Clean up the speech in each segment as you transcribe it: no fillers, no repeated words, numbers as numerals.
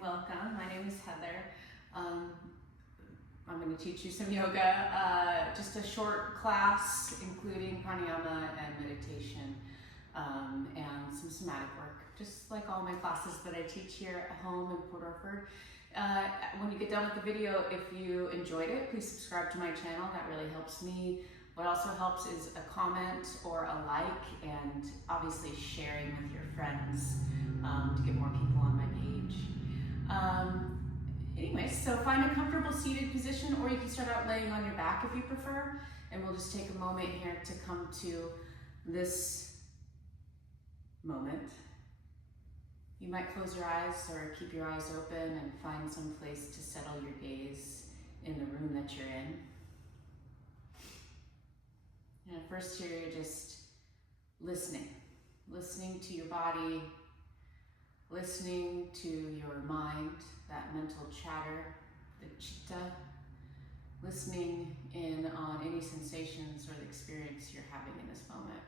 welcome. My name is Heather. I'm going to teach you some yoga, just a short class including pranayama and meditation and some somatic work, just like all my classes that I teach here at home in Port Orford. When you get done with the video, if you enjoyed it, please subscribe to my channel. That really helps me. What also helps is a comment or a like, and obviously sharing with your friends to get more people on my page. Anyway, so find a comfortable seated position, or you can start out laying on your back if you prefer, and we'll just take a moment here to come to this moment. You might close your eyes or keep your eyes open and find some place to settle your gaze in the room that you're in. And at first here, you're just listening to your body, listening to your mind, that mental chatter, the chitta, listening in on any sensations or the experience you're having in this moment.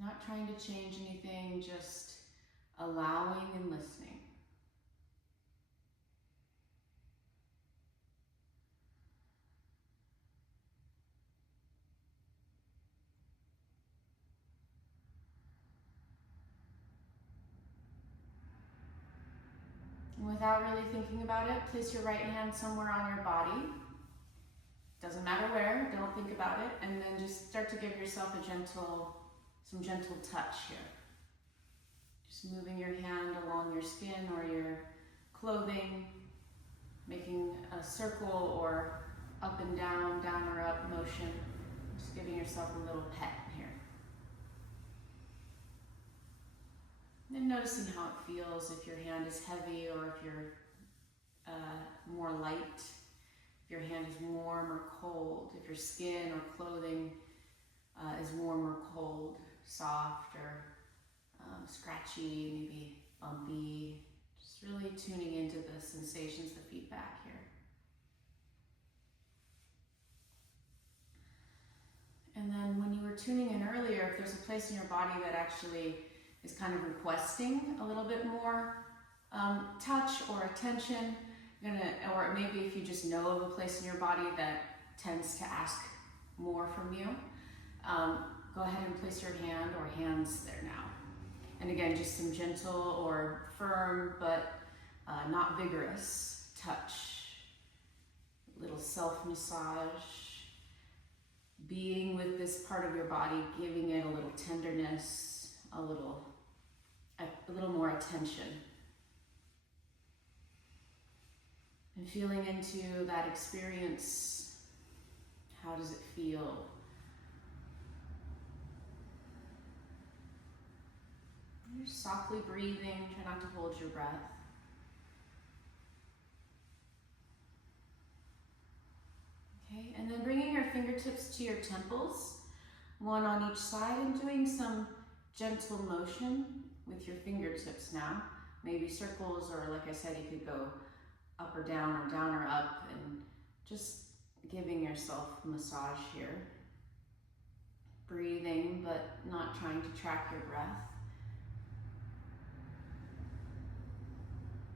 Not trying to change anything, just allowing and listening. And without really thinking about it, place your right hand somewhere on your body. Doesn't matter where, don't think about it. And then just start to give yourself some gentle touch here. Just moving your hand along your skin or your clothing, making a circle or up and down, down or up motion. Just giving yourself a little pet here. And noticing how it feels, if your hand is heavy or if you're more light, if your hand is warm or cold, if your skin or clothing is warm or cold, soft or scratchy, maybe bumpy. Just really tuning into the sensations, the feedback here. And then when you were tuning in earlier, if there's a place in your body that actually is kind of requesting a little bit more touch or attention, or maybe if you just know of a place in your body that tends to ask more from you, go ahead and place your hand or hands there now. And again, just some gentle or firm, but not vigorous touch. Little self-massage. Being with this part of your body, giving it a little tenderness, a little more attention. And feeling into that experience. How does it feel? You're softly breathing, try not to hold your breath. Okay, and then bringing your fingertips to your temples, one on each side, and doing some gentle motion with your fingertips now. Maybe circles, or like I said, you could go up or down or up, and just giving yourself a massage here. Breathing, but not trying to track your breath.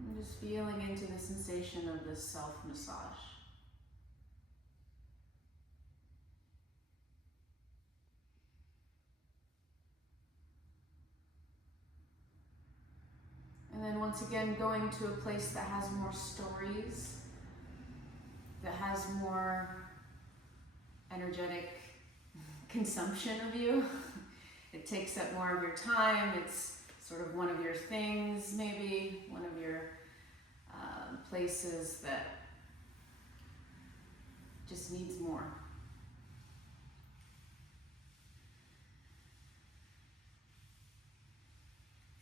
And just feeling into the sensation of this self-massage. And then once again, going to a place that has more stories, that has more energetic consumption of you. It takes up more of your time. It's sort of one of your things, maybe one of your places that just needs more.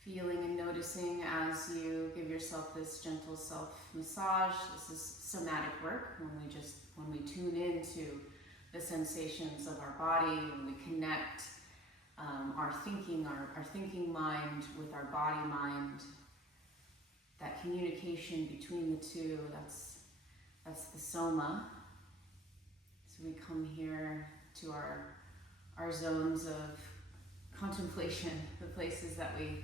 Feeling and noticing as you give yourself this gentle self-massage. This is somatic work, when we tune into the sensations of our body, when we connect our thinking mind with our body mind. That communication between the two, that's the soma. So we come here to our zones of contemplation, the places that we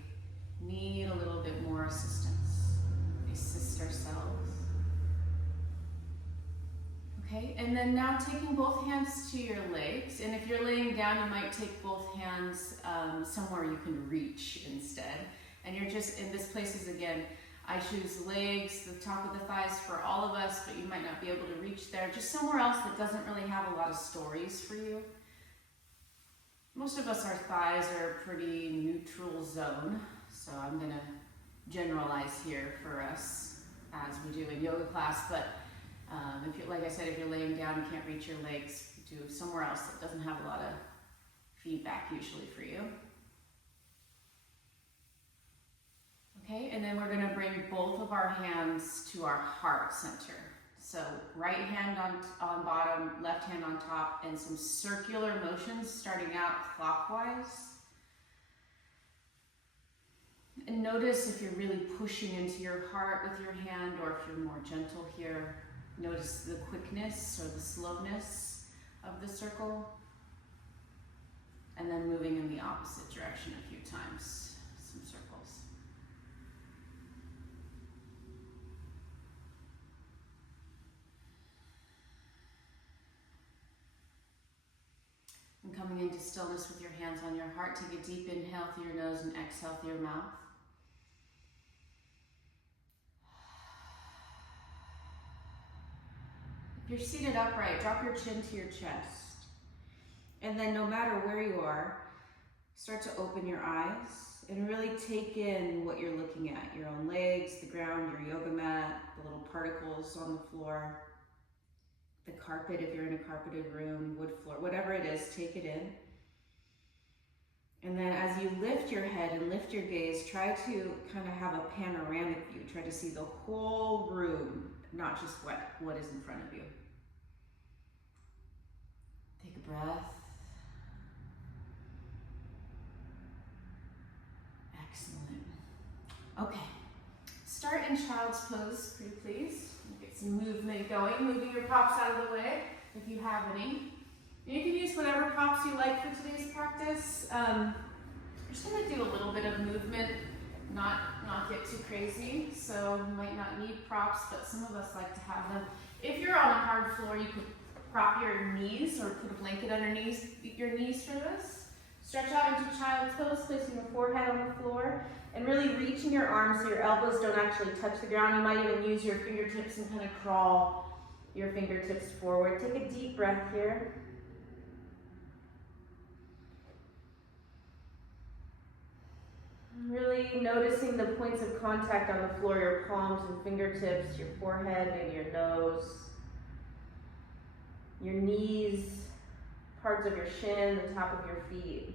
need a little bit more assistance. We assist ourselves. Okay, and then now taking both hands to your legs, and if you're laying down, you might take both hands somewhere you can reach instead. And you're just, in this place is again, I choose legs, the top of the thighs for all of us, but you might not be able to reach there. Just somewhere else that doesn't really have a lot of stories for you. Most of us, our thighs are a pretty neutral zone, so I'm gonna generalize here for us as we do in yoga class, but if you, like I said, if you're laying down and can't reach your legs, do somewhere else that doesn't have a lot of feedback usually for you. Okay, and then we're gonna bring both of our hands to our heart center. So right hand on bottom, left hand on top, and some circular motions starting out clockwise. And notice if you're really pushing into your heart with your hand or if you're more gentle here. Notice the quickness or the slowness of the circle. And then moving in the opposite direction a few times, some circles. And coming into stillness with your hands on your heart, take a deep inhale through your nose and exhale through your mouth. If you're seated upright, drop your chin to your chest. And then no matter where you are, start to open your eyes and really take in what you're looking at. Your own legs, the ground, your yoga mat, the little particles on the floor, the carpet if you're in a carpeted room, wood floor, whatever it is, take it in. And then as you lift your head and lift your gaze, try to kind of have a panoramic view. Try to see the whole room, not just what is in front of you. Take a breath. Excellent. Okay. Start in child's pose, pretty please. Get some movement going. Moving your props out of the way if you have any. You can use whatever props you like for today's practice. I'm just going to do a little bit of movement, not get too crazy. So you might not need props, but some of us like to have them. If you're on a hard floor, you could prop your knees or put a blanket underneath your knees for this. Stretch out into child's pose, placing your forehead on the floor, and really reaching your arms so your elbows don't actually touch the ground. You might even use your fingertips and kind of crawl your fingertips forward. Take a deep breath here. Really noticing the points of contact on the floor, your palms and fingertips, your forehead, maybe your nose, your knees, parts of your shin, the top of your feet.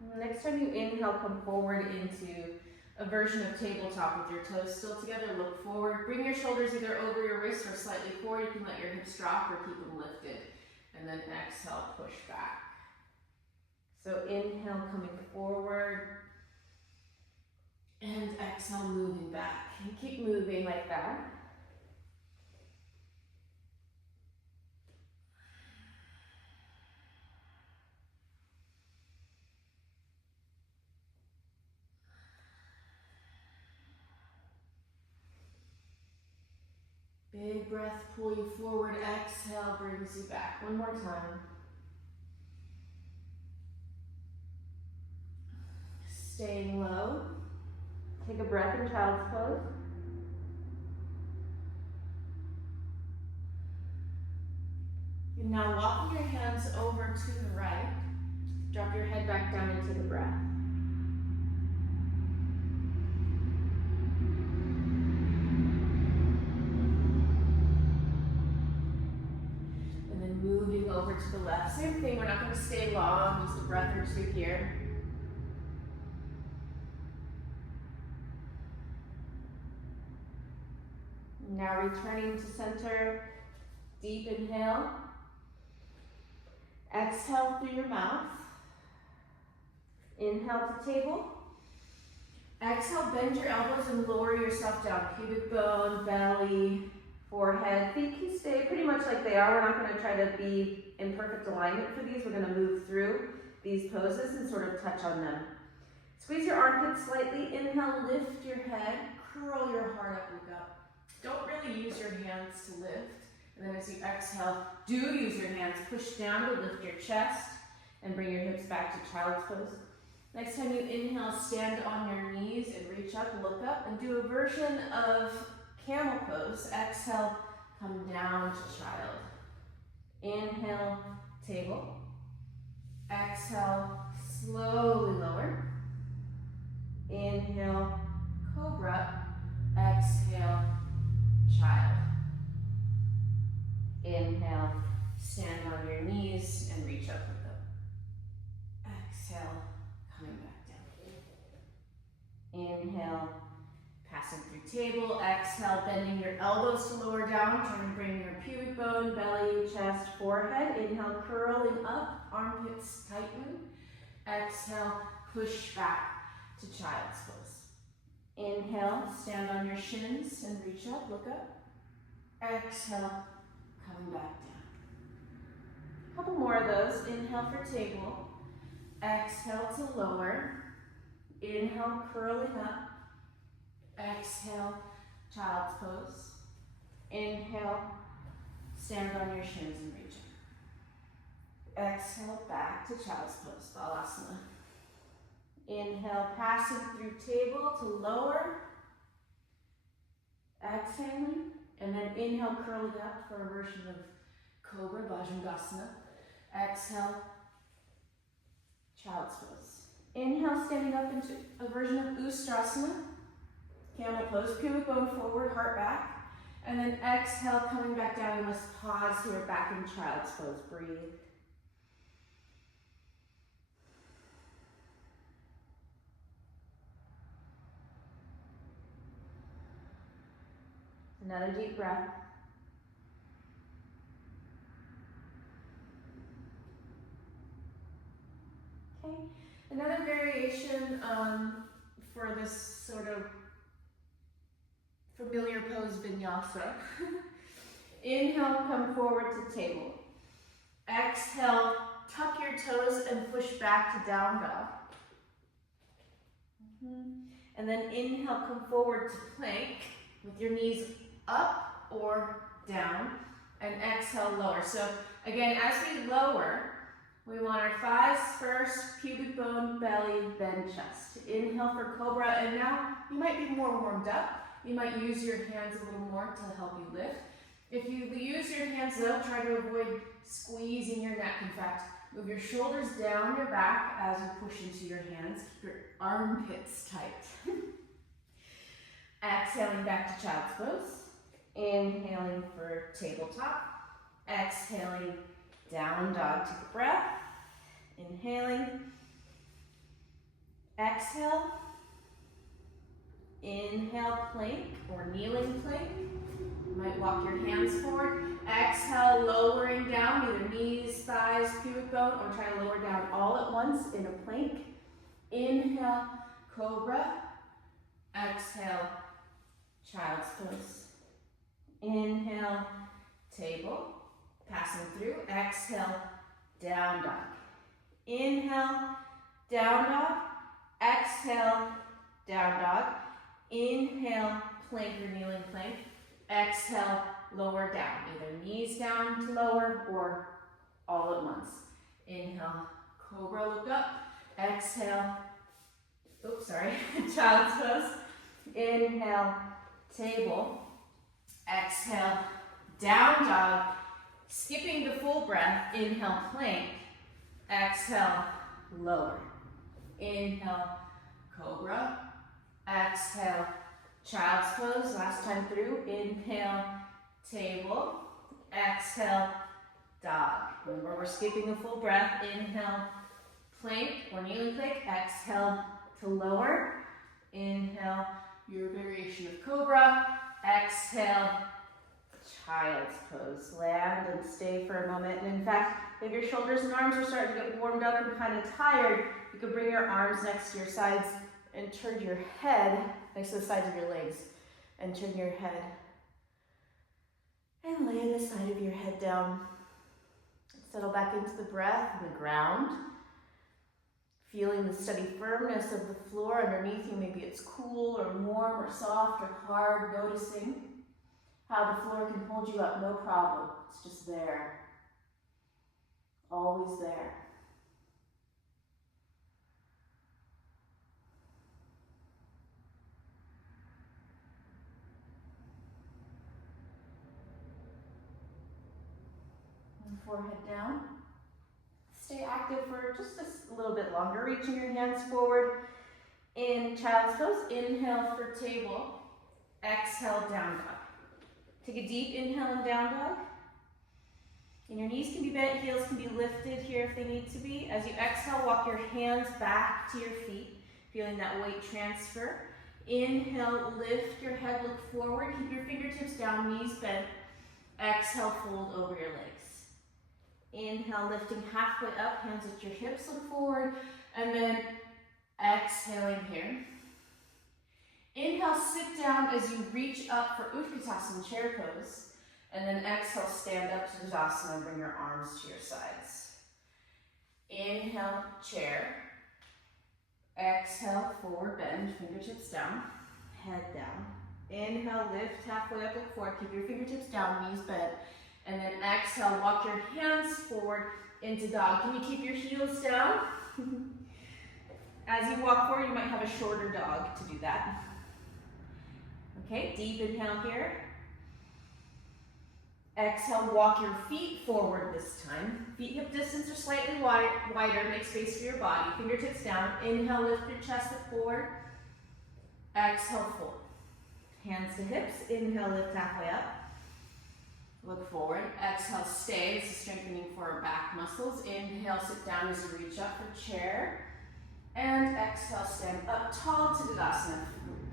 And the next time you inhale, come forward into a version of tabletop with your toes still together. Look forward. Bring your shoulders either over your wrists or slightly forward. You can let your hips drop or keep them lifted. And then exhale, push back. So inhale, coming forward. And exhale, moving back. And keep moving like that. Big breath, pull you forward. Exhale, brings you back. One more time. Staying low. Take a breath in child's pose. And now walking your hands over to the right. Drop your head back down and take a breath. Moving over to the left. Same thing, we're not going to stay long, just a breath or two here. Now returning to center, deep inhale. Exhale through your mouth. Inhale to table. Exhale, bend your elbows and lower yourself down. Pubic bone, belly, forehead. Feet can stay pretty much much like they are. We're not going to try to be in perfect alignment for these. We're going to move through these poses and sort of touch on them. Squeeze your armpits slightly. Inhale, lift your head, curl your heart up, look up. Don't really use your hands to lift. And then as you exhale, do use your hands, push down to lift your chest and bring your hips back to child's pose. Next time you inhale, stand on your knees and reach up, look up, and do a version of camel pose. Exhale, come down to child. Inhale, table. Exhale, slowly lower. Inhale, cobra. Exhale, child. Inhale, stand on your knees and reach up with them. Exhale, coming back down. Inhale, passing through table. Exhale, bending your elbows to lower down. Trying to bring your pubic bone, belly, chest, forehead. Inhale, curling up, armpits tighten. Exhale, push back to child's pose. Inhale, stand on your shins and reach up, look up. Exhale, coming back down. A couple more of those. Inhale for table. Exhale to lower. Inhale, curling up. Exhale, child's pose. Inhale, stand on your shins and reach up. Exhale, back to child's pose, Balasana. Inhale, passing through table to lower. Exhaling. And then inhale, curling up for a version of Cobra, Bhujangasana. Exhale, child's pose. Inhale, standing up into a version of Ustrasana, camel pose, pubic bone forward, heart back. And then exhale, coming back down, and let's pause here, back in child's pose, breathe. Another deep breath. Okay, another variation for this sort of familiar pose vinyasa. Inhale, come forward to table. Exhale, tuck your toes and push back to down dog. And then inhale, come forward to plank with your knees up or down, and exhale, lower. So again, as we lower, we want our thighs first, pubic bone, belly, then chest. Inhale for cobra, and now you might be more warmed up. You might use your hands a little more to help you lift. If you use your hands though, try to avoid squeezing your neck. In fact, move your shoulders down your back as you push into your hands. Keep your armpits tight. Exhaling back to child's pose. Inhaling for tabletop. Exhaling, down dog, take a breath. Inhaling. Exhale. Inhale, plank or kneeling plank. You might walk your hands forward. Exhale, lowering down, either knees, thighs, pubic bone, or try to lower down all at once in a plank. Inhale, cobra. Exhale, child's pose. Inhale, table, passing through. Exhale, down dog. Inhale, down dog. Exhale, down dog. Inhale, plank or kneeling plank. Exhale, lower down. Either knees down to lower or all at once. Inhale, cobra, look up. Exhale, oops, sorry, child's pose. Inhale, table. Exhale, down dog. Skipping the full breath. Inhale, plank. Exhale, lower. Inhale, cobra. Exhale, child's pose. Last time through. Inhale, table. Exhale, dog. Remember, we're skipping a full breath. Inhale, plank or kneeling plank. Exhale to lower. Inhale, your variation of cobra. Exhale, child's pose. Land and stay for a moment. And in fact, if your shoulders and arms are starting to get warmed up and kind of tired, you can bring your arms next to your sides and turn your head next to the sides of your legs and turn your head. And And lay the side of your head down. Settle back into the breath and the ground. Feeling the steady firmness of the floor underneath you. Maybe it's cool or warm or soft or hard. Noticing how the floor can hold you up, no problem. It's just there. Always there. And forehead down. Stay active for just a little bit longer. Reaching your hands forward in child's pose. Inhale for table. Exhale, down dog. Take a deep inhale in down dog. And your knees can be bent, heels can be lifted here if they need to be. As you exhale, walk your hands back to your feet, feeling that weight transfer. Inhale, lift your head, look forward. Keep your fingertips down, knees bent. Exhale, fold over your legs. Inhale, lifting halfway up, hands at your hips, look forward. And then exhaling here. Inhale, sit down as you reach up for Utkatasana, chair pose. And then exhale, stand up to Tadasana, bring your arms to your sides. Inhale, chair. Exhale, forward bend, fingertips down, head down. Inhale, lift halfway up, look forward, keep your fingertips down, knees bent. And then exhale, walk your hands forward into dog. Can you keep your heels down? As you walk forward, you might have a shorter dog to do that. Okay, deep inhale here. Exhale, walk your feet forward this time. Feet hip distance are slightly wider, make space for your body. Fingertips down. Inhale, lift your chest up forward. Exhale, fold. Hands to hips. Inhale, lift halfway up. Look forward. Exhale, stay. This is strengthening for our back muscles. Inhale, sit down as you reach up for chair. And exhale, stand up tall to Tadasana,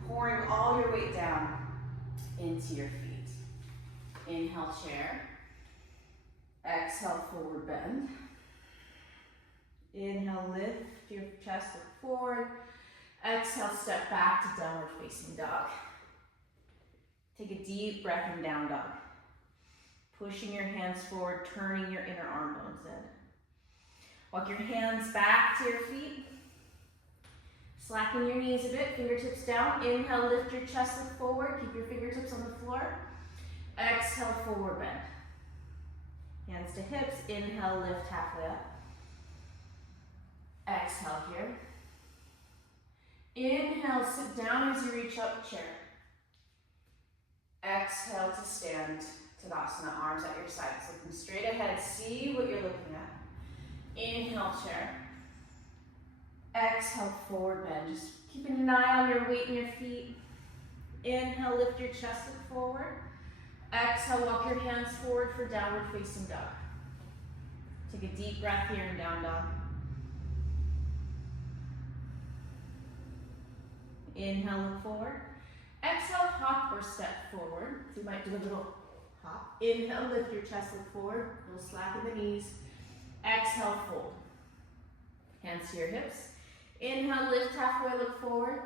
pouring all your weight down into your feet. Inhale, chair. Exhale, forward bend. Inhale, lift your chest, look forward. Exhale, step back to downward facing dog. Take a deep breath in down dog. Pushing your hands forward, turning your inner arm bones in. Walk your hands back to your feet. Slacken your knees a bit, fingertips down. Inhale, lift your chest, look forward. Keep your fingertips on the floor. Exhale, forward bend. Hands to hips. Inhale, lift halfway up. Exhale here. Inhale, sit down as you reach up, chair. Exhale to stand, Tadasana, arms at your sides, looking straight ahead. See what you're looking at. Inhale, chair. Exhale, forward bend. Just keeping an eye on your weight in your feet. Inhale, lift your chest, look forward. Exhale, walk your hands forward for downward facing dog. Take a deep breath here in down dog. Inhale, look forward. Exhale, hop or step forward. So you might do a little hop. Inhale, lift your chest, look forward. A little slack in the knees. Exhale, fold. Hands to your hips. Inhale, lift halfway, look forward.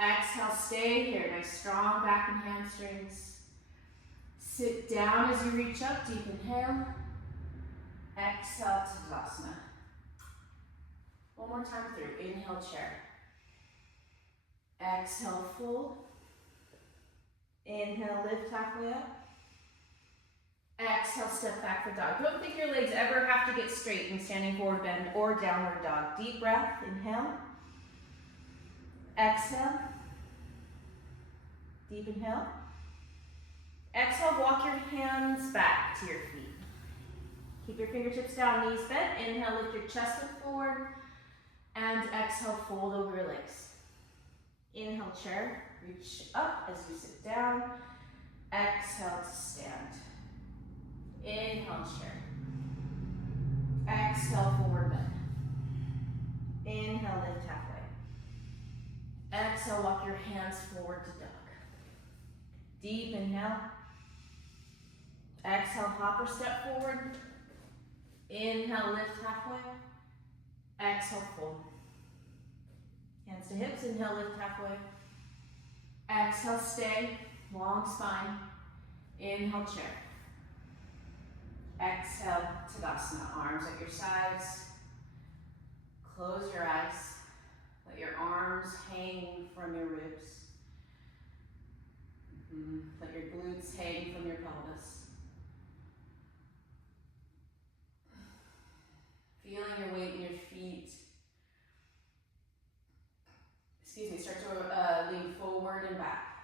Exhale, stay here. Nice strong back and hamstrings. Sit down as you reach up, deep inhale. Exhale to Tadasana. One more time through. Inhale, chair. Exhale, fold. Inhale, lift halfway up. Exhale, step back for dog. Don't think your legs ever have to get straight in standing forward bend or downward dog. Deep breath, inhale. Exhale. Deep inhale. Exhale, walk your hands back to your feet. Keep your fingertips down, knees bent. Inhale, lift your chest up forward. And exhale, fold over your legs. Inhale, chair. Reach up as you sit down. Exhale to stand. Inhale, chair. Exhale, forward bend. Inhale, lift halfway. Exhale, walk your hands forward to dog. Deep inhale. Exhale, hop or step forward. Inhale, lift halfway. Exhale, fold. Hands to hips. Inhale, lift halfway. Exhale, stay. Long spine. Inhale, chair. Exhale, Tadasana, arms at your sides. Close your eyes. Let your arms hang from your ribs. Let your glutes hang from your pelvis. Feeling your weight in your feet. Excuse me, start to lean forward and back.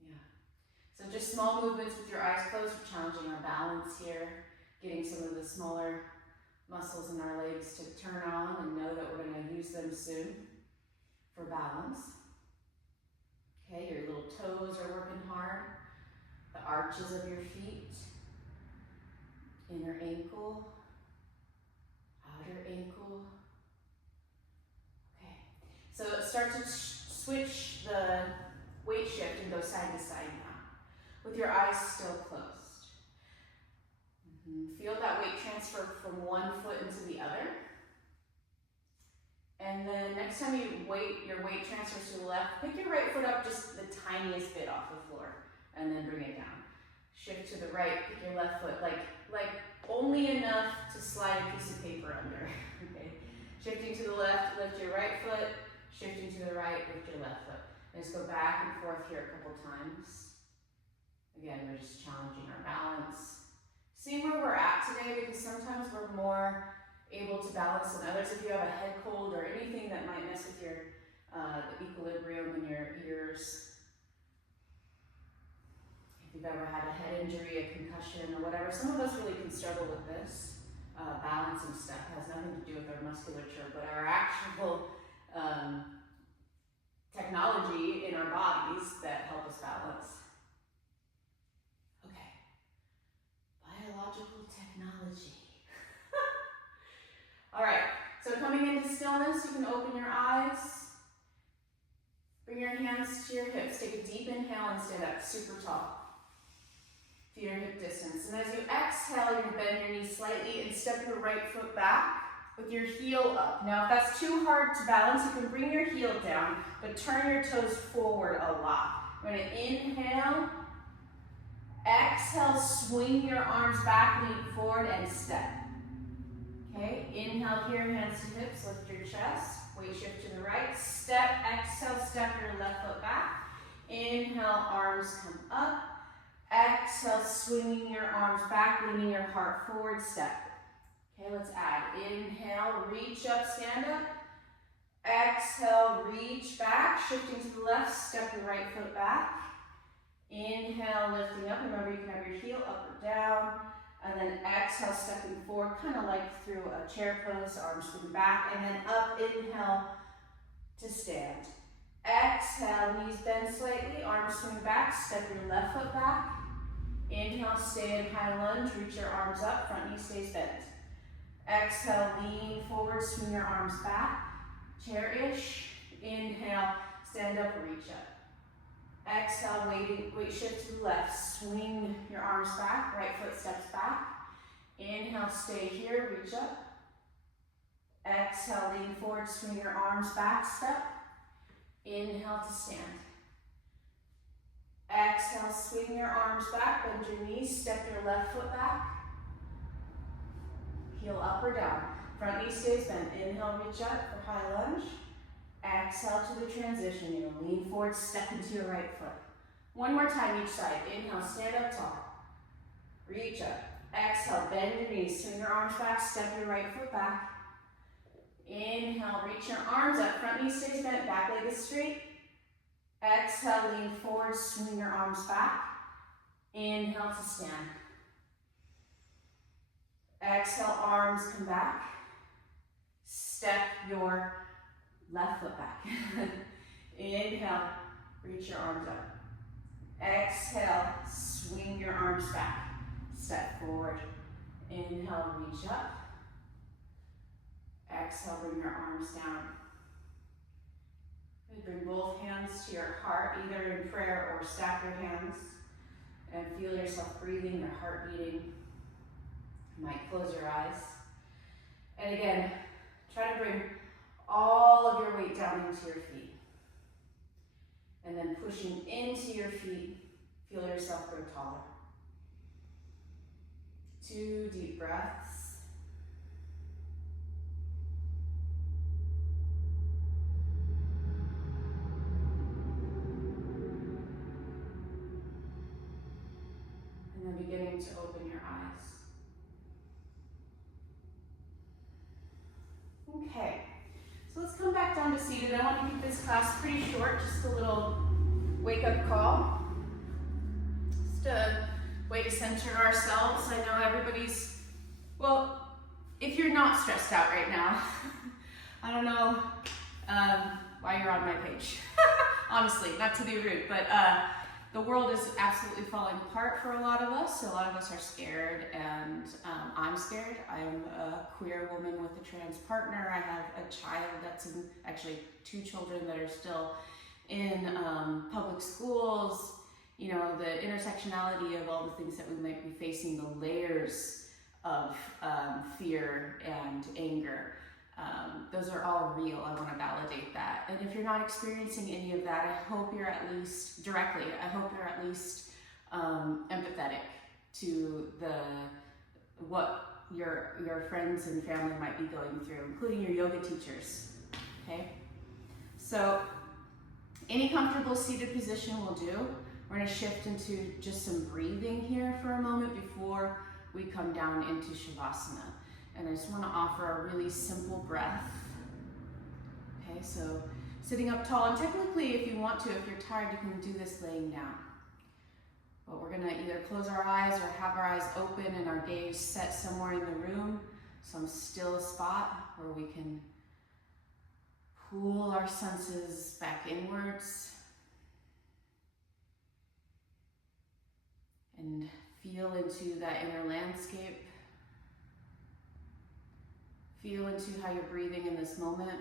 Yeah. So just small movements with your eyes closed. We're challenging our balance here, getting some of the smaller muscles in our legs to turn on and know that we're going to use them soon for balance. Okay, your little toes are working hard. The arches of your feet, inner ankle, outer ankle. Okay, so start to switch the weight shift and go side to side now, with your eyes still closed. Feel that weight transfer from one foot into the other. And then next time your weight transfers to the left, pick your right foot up just the tiniest bit off the floor and then bring it down. Shift to the right, pick your left foot, like only enough to slide a piece of paper under. Okay. Shifting to the left, lift your right foot. Shifting to the right, lift your left foot. And just go back and forth here a couple times. Again, we're just challenging our balance. Seeing where we're at today, because sometimes we're more able to balance than others. If you have a head cold or anything that might mess with your the equilibrium in your ears, if you've ever had a head injury, a concussion, or whatever, some of us really can struggle with this. Balancing stuff has nothing to do with our musculature, but our actual technology in our bodies that help us balance. Okay, biological technology. All right, so coming into stillness, you can open your eyes. Bring your hands to your hips. Take a deep inhale and stand up super tall. Feet are hip distance. And as you exhale, you're going to bend your knees slightly and step your right foot back with your heel up. Now, if that's too hard to balance, you can bring your heel down, but turn your toes forward a lot. We're going to inhale. Exhale, swing your arms back, lean forward, and step. Okay, inhale here, hands to hips, lift your chest, weight shift to the right, step, exhale, step your left foot back, inhale, arms come up, exhale, swinging your arms back, leaning your heart forward, step. Okay, let's add, inhale, reach up, stand up, exhale, reach back, shifting to the left, step your right foot back, inhale, lifting up, remember you can have your heel up or down, and then exhale, stepping forward, kind of like through a chair pose, arms swing back, and then up, inhale to stand. Exhale, knees bend slightly, arms swing back, step your left foot back. Inhale, stay in high lunge, reach your arms up, front knee stays bent. Exhale, lean forward, swing your arms back, chair-ish. Inhale, stand up, reach up. Exhale, weight shift to the left, swing your arms back, right foot steps back. Inhale, stay here, reach up. Exhale, lean forward, swing your arms back, step. Inhale to stand. Exhale, swing your arms back, bend your knees, step your left foot back. Heel up or down. Front knee stays bent. Inhale, reach up for high lunge. Exhale to the transition. You're going to lean forward, step into your right foot. One more time each side. Inhale, stand up tall. Reach up. Exhale, bend your knees, swing your arms back, step your right foot back. Inhale, reach your arms up, front knee stays bent, back leg is straight. Exhale, lean forward, swing your arms back. Inhale to stand. Exhale, arms come back. Step your left foot back. Inhale, reach your arms up. Exhale, swing your arms back. Step forward. Inhale, reach up. Exhale, bring your arms down. Bring both hands to your heart, either in prayer or stack your hands. And feel yourself breathing, your heart beating. You might close your eyes. And again, try to bring all of your weight down into your feet. And then pushing into your feet, feel yourself grow taller. 2 deep breaths. And then beginning to open your eyes. Okay, so let's come back down to seated. I want to keep this class pretty short, just a little wake-up call. Just a way to center ourselves. I know everybody's, well, if you're not stressed out right now, I don't know why you're on my page. Honestly, not to be rude, but the world is absolutely falling apart for a lot of us. So a lot of us are scared, and I'm scared. I'm a queer woman with a trans partner. I have a child that's in, actually 2 children that are still in public schools. You know, the intersectionality of all the things that we might be facing, the layers of fear and anger. Those are all real. I want to validate that. And if you're not experiencing any of that, I hope you're at least directly, I hope you're at least empathetic to what your friends and family might be going through, including your yoga teachers. Okay? So any comfortable seated position will do. We're going to shift into just some breathing here for a moment before we come down into Shavasana. And I just want to offer a really simple breath. Okay, so sitting up tall, and technically if you want to, if you're tired, you can do this laying down. But we're going to either close our eyes or have our eyes open and our gaze set somewhere in the room, some still spot where we can pull our senses back inwards and feel into that inner landscape. Feel into how you're breathing in this moment.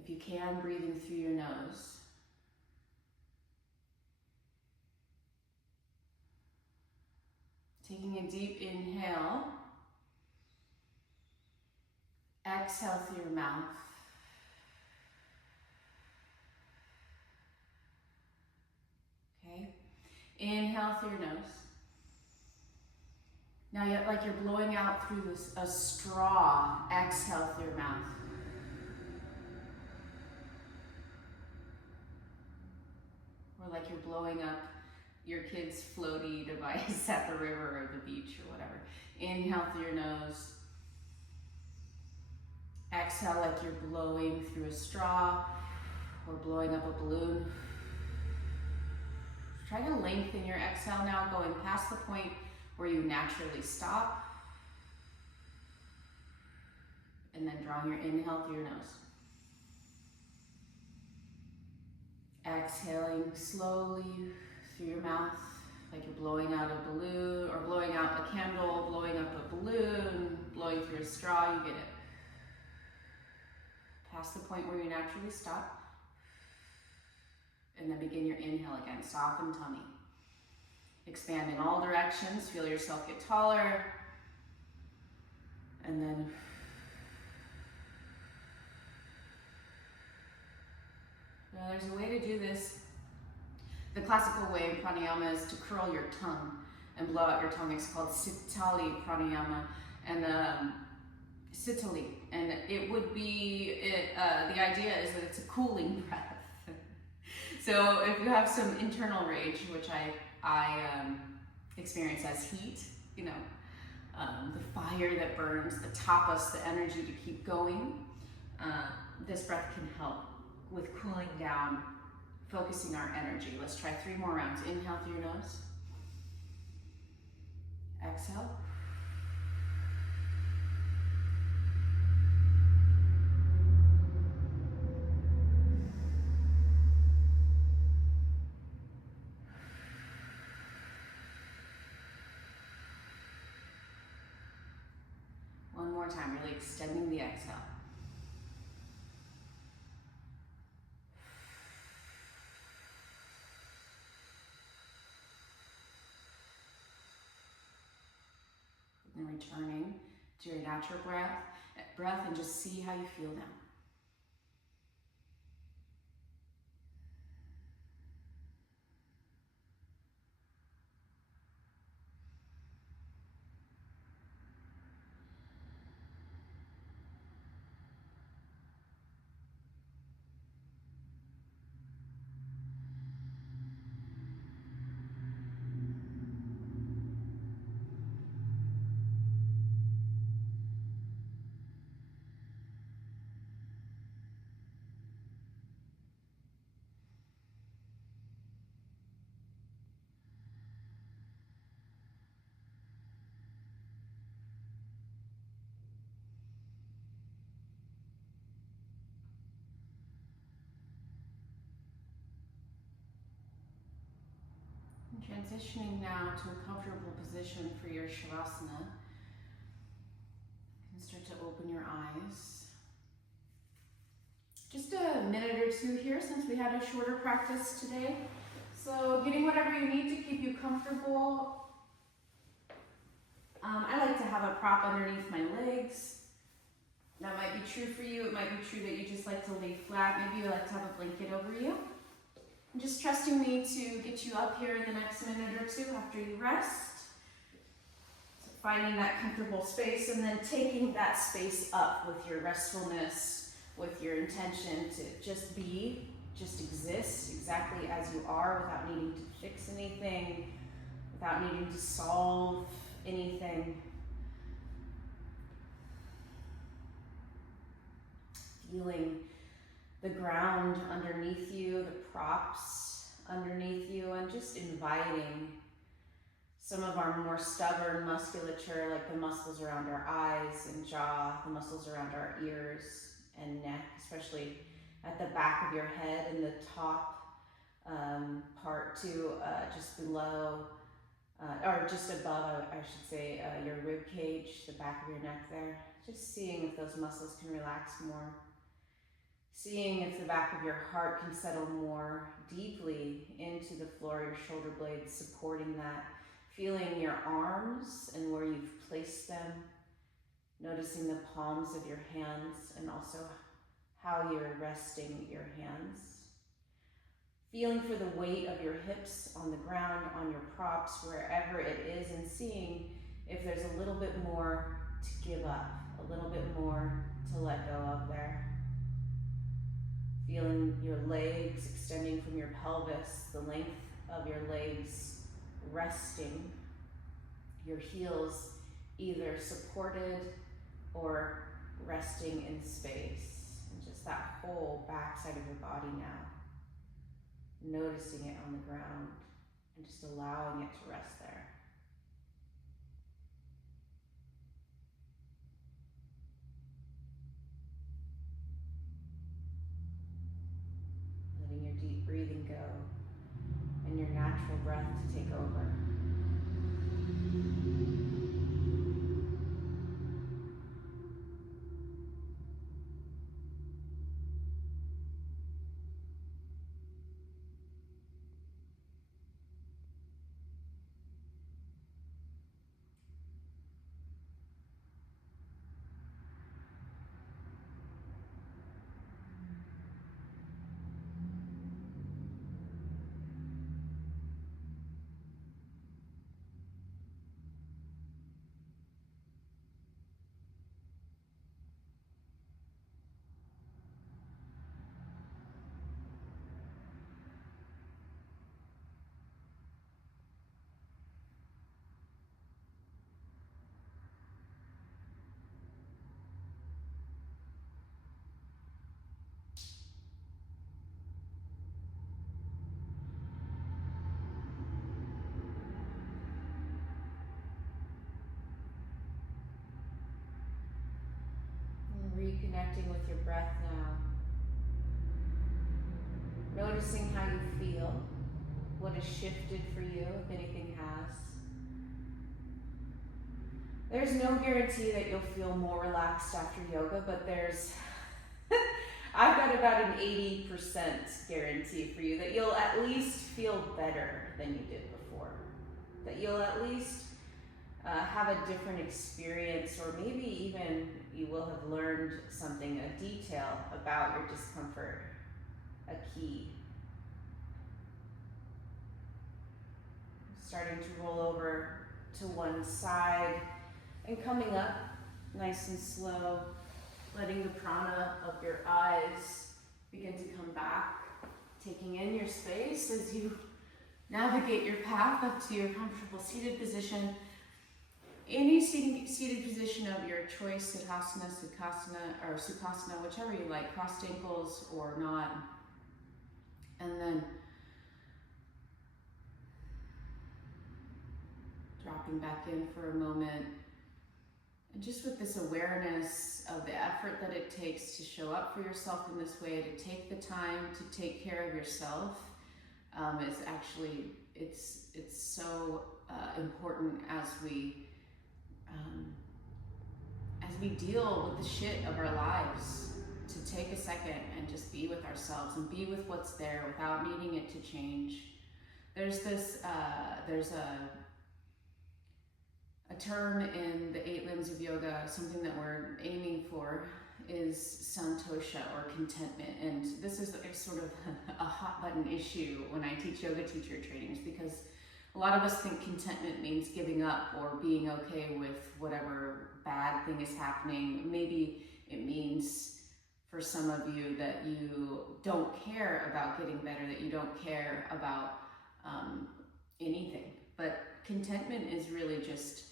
If you can, breathing through your nose. Taking a deep inhale. Exhale through your mouth. Okay. Inhale through your nose. Now, like you're blowing out through a straw. Exhale through your mouth. Or like you're blowing up your kid's floaty device at the river or the beach or whatever. Inhale through your nose. Exhale like you're blowing through a straw or blowing up a balloon. Try to lengthen your exhale now, going past the point where you naturally stop. And then drawing your inhale through your nose. Exhaling slowly through your mouth, like you're blowing out a balloon, or blowing out a candle, blowing up a balloon, blowing through a straw, you get it. Past the point where you naturally stop. And then begin your inhale again, soften tummy. Expand in all directions, feel yourself get taller. And then now there's a way to do this. The classical way in pranayama is to curl your tongue and blow out your tongue. It's called sitali pranayama, and sitali. And it would be, the idea is that it's a cooling breath. So if you have some internal rage, which I experience as heat, you know, the fire that burns, that top us the energy to keep going, this breath can help with cooling down, focusing our energy. Let's try 3 more rounds. Inhale through your nose. Exhale. One more time, really extending the exhale. And returning to your natural breath and just see how you feel now. Transitioning now to a comfortable position for your Shavasana. And start to open your eyes. Just a minute or two here since we had a shorter practice today. So getting whatever you need to keep you comfortable. I like to have a prop underneath my legs. That might be true for you. It might be true that you just like to lay flat. Maybe you like to have a blanket over you. And just trusting me to get you up here in the next minute or two after you rest. So finding that comfortable space and then taking that space up with your restfulness, with your intention to just be, just exist exactly as you are without needing to fix anything, without needing to solve anything. Feeling the ground underneath you, the props underneath you, and just inviting some of our more stubborn musculature, like the muscles around our eyes and jaw, the muscles around our ears and neck, especially at the back of your head and the top part too, just below, or just above, I should say, your rib cage, the back of your neck there. Just seeing if those muscles can relax more. Seeing if the back of your heart can settle more deeply into the floor, your shoulder blades supporting that. Feeling your arms and where you've placed them. Noticing the palms of your hands and also how you're resting your hands. Feeling for the weight of your hips on the ground, on your props, wherever it is, and seeing if there's a little bit more to give up, a little bit more to let go of there. Feeling your legs extending from your pelvis, the length of your legs resting, your heels either supported or resting in space, and just that whole backside of your body now. Noticing it on the ground and just allowing it to rest there. Letting your deep breathing go and your natural breath to take over. Reconnecting with your breath now. Noticing how you feel, what has shifted for you, if anything has. There's no guarantee that you'll feel more relaxed after yoga, but there's, I've got about an 80% guarantee for you that you'll at least feel better than you did before. That you'll at least have a different experience, or maybe even you will have learned something, a detail about your discomfort, a key. Starting to roll over to one side and coming up nice and slow, letting the prana of your eyes begin to come back, taking in your space as you navigate your path up to your comfortable seated position. Any seated position of your choice, Siddhasana, Sukhasana, or Sukhasana, whichever you like, crossed ankles or not. And then dropping back in for a moment. And just with this awareness of the effort that it takes to show up for yourself in this way, to take the time to take care of yourself, is actually, it's so important as we deal with the shit of our lives, to take a second and just be with ourselves and be with what's there without needing it to change. There's a term in the 8 limbs of yoga, something that we're aiming for is santosha, or contentment. And this is sort of a hot button issue when I teach yoga teacher trainings, because a lot of us think contentment means giving up or being okay with whatever bad thing is happening. Maybe it means for some of you that you don't care about getting better, that you don't care about anything. But contentment is really just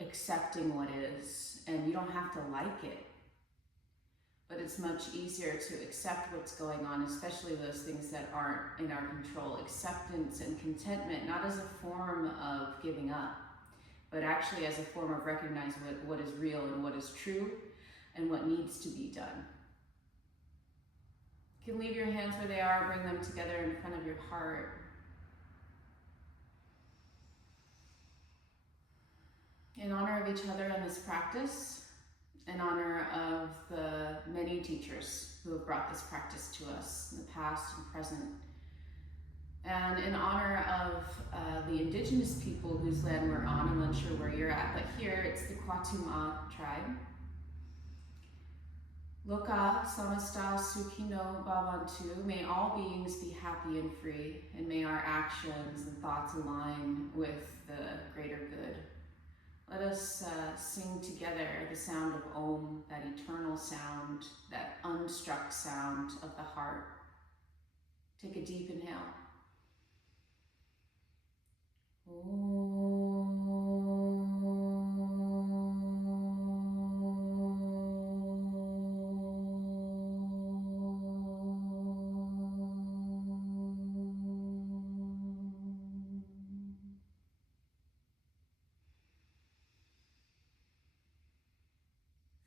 accepting what is, and you don't have to like it. But it's much easier to accept what's going on, especially those things that aren't in our control. Acceptance and contentment, not as a form of giving up, but actually as a form of recognizing what is real and what is true and what needs to be done. You can leave your hands where they are, bring them together in front of your heart. In honor of each other in this practice, in honor of the many teachers who have brought this practice to us in the past and present, and in honor of the indigenous people whose land we're on. I'm not sure where you're at, but here it's the Kwatuma tribe. Loka samasta sukino bhavantu. May all beings be happy and free, and may our actions and thoughts align with the greater good. Let us sing together the sound of Om, that eternal sound, that unstruck sound of the heart. Take a deep inhale.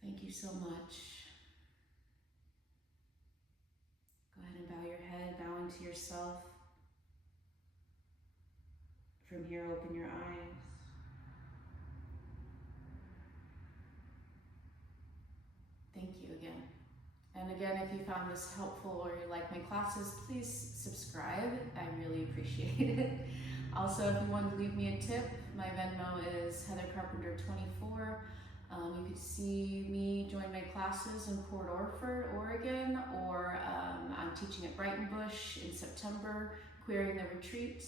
Thank you so much. Go ahead and bow your head, bow into yourself. From here, open your eyes. Thank you again. And again, if you found this helpful or you like my classes, please subscribe. I really appreciate it. Also, if you want to leave me a tip, my Venmo is Heather Carpenter 24. You could see me join my classes in Port Orford, Oregon, or I'm teaching at Brighton Bush in September, queering the retreat.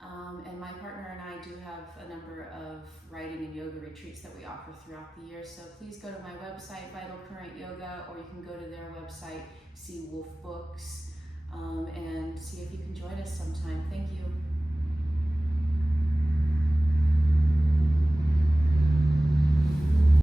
And my partner and I do have a number of writing and yoga retreats that we offer throughout the year. So please go to my website, Vital Current Yoga, or you can go to their website, see Wolf Books, and see if